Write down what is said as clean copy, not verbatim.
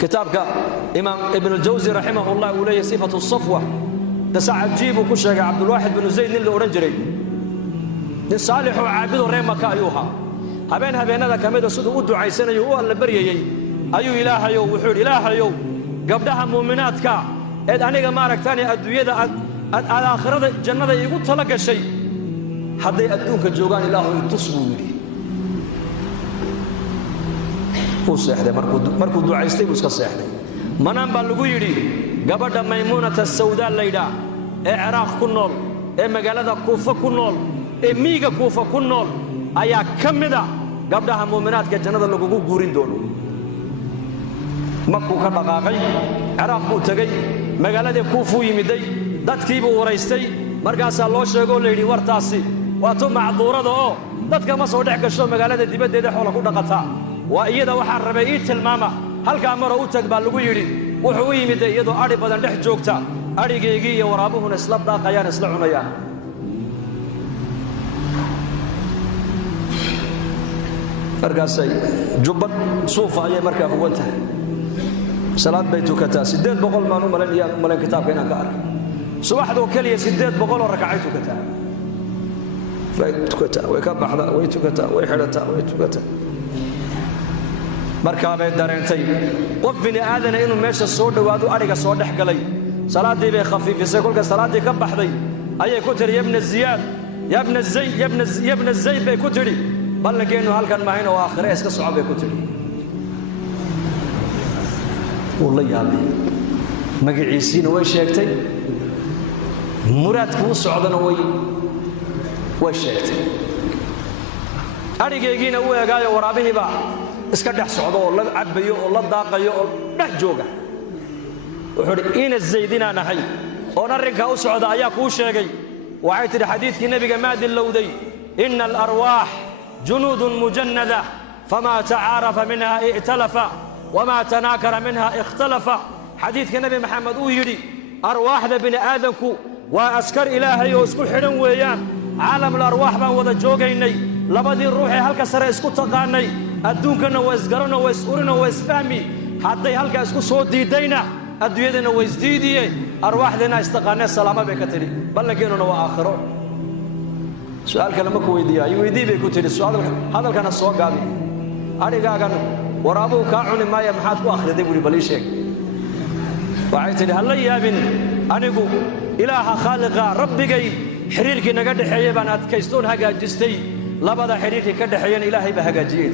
كتابك إمام ابن الجوزي رحمه الله ولي صفة الصفوة تسع عجيب وكشك عبد الواحد بن زيد اللي أورنجري الصالح وعابد ريمك أيوها هبينها بين هذا كميد صدق ودو عيسنا يو الله بريي أيو إله يو وحول إله يو قبلها مؤمنات كا إذ أنا جمارك ثاني الدنيا على آخرة الجنة يقول طلق الشيء حتى يأتونك الجوغان إله يتصموا لي هو السحر مركو دو عيستي بس كالسحر منام بالغويري قبل ميمونة السوداء الليلة عراق كنول مقالة كوفة كنول ميغا كوفة كنول أيا كمدا قبلها مؤمنات كجنة اللي قورين دولو مكو كبقاقي عراق بوتقي مقالة كوفو يمدي dadkii buu waraystay markaas loo sheego leeyri wartaasi waa to macduurada oo dadka ma soo dhex gasho magaalada dibaddeeda xoolo ku dhaqata waa iyada waxa rabay ii tilmaama halka mar uu tag baa lagu yiri wuxuu u yimid iyadoo ari badan dhex joogta arigeegii iyo waraabuhuna isla daaqayaan isla cunayaan markaasay jubbad suufa ayay markaa u wata salaad baytukata 800 maanu malan kitaabka inaan ka arko subaxdu kaliya 800 rakacaytu kata faytukata way ka baxda way tukata way xirata way tukata markaa bay dareentay qof bini aadan inuu meesha soo dhawaado ariga soo dhax galay salaadii bay khafiifisay kulka salaadii ka baxday ayay ku tiri ibn ziyad ibn zayd bay ku tiri ballankeenu halkan ma hayno aakhire iska socod bay ku tiri wallahi yaabay magaciisina way sheegtay muraadku socdana way sheegtay arigeegina uu eegaayo waraabihiba iska dhex socdo oo la cabayo oo la daaqayo oo dhex jooga wuxuu ina zaydina nahay oo arinka u socda ayaa ku sheegay waxay tiri xadiiskii nabiga maadin lowday inna al-arwah junudun mujannada fama ta'arafa minha i'talafa wama tanakara minha ikhtalafa xadiiskii nabi maxamed uu yiri arwaaxda bini aadanku waa askar ilaahay oo isku xidhan weeyaan caalam al-arwaax baan wada joogaynay labadii ruux ee halka sare isku taqaanay adduunkana waa isgarano waa isurino waa isfahmi hadday halka isku soo diidayna adduunyadana waa isdiidiyeen arwaaxdana istaqaanay salaama bay ka tiri ballankeenu waa aakhiro su'aal kale ma ku weydiiyay weydii bay ku tiri su'aal hadalkana soo gaabi arigaagan waraabuhu ka cuni maaya maxaad ku akhriday buri bal ii sheeg waxay tiri hal yaabin anigu ilaaha khaaliqa rabbigay xiriirkii naga dhaxeeyay baan adkaystoon hagaajistay labada xiriirkii ka dhaxeeyeen ilaahay ba hagaajiyay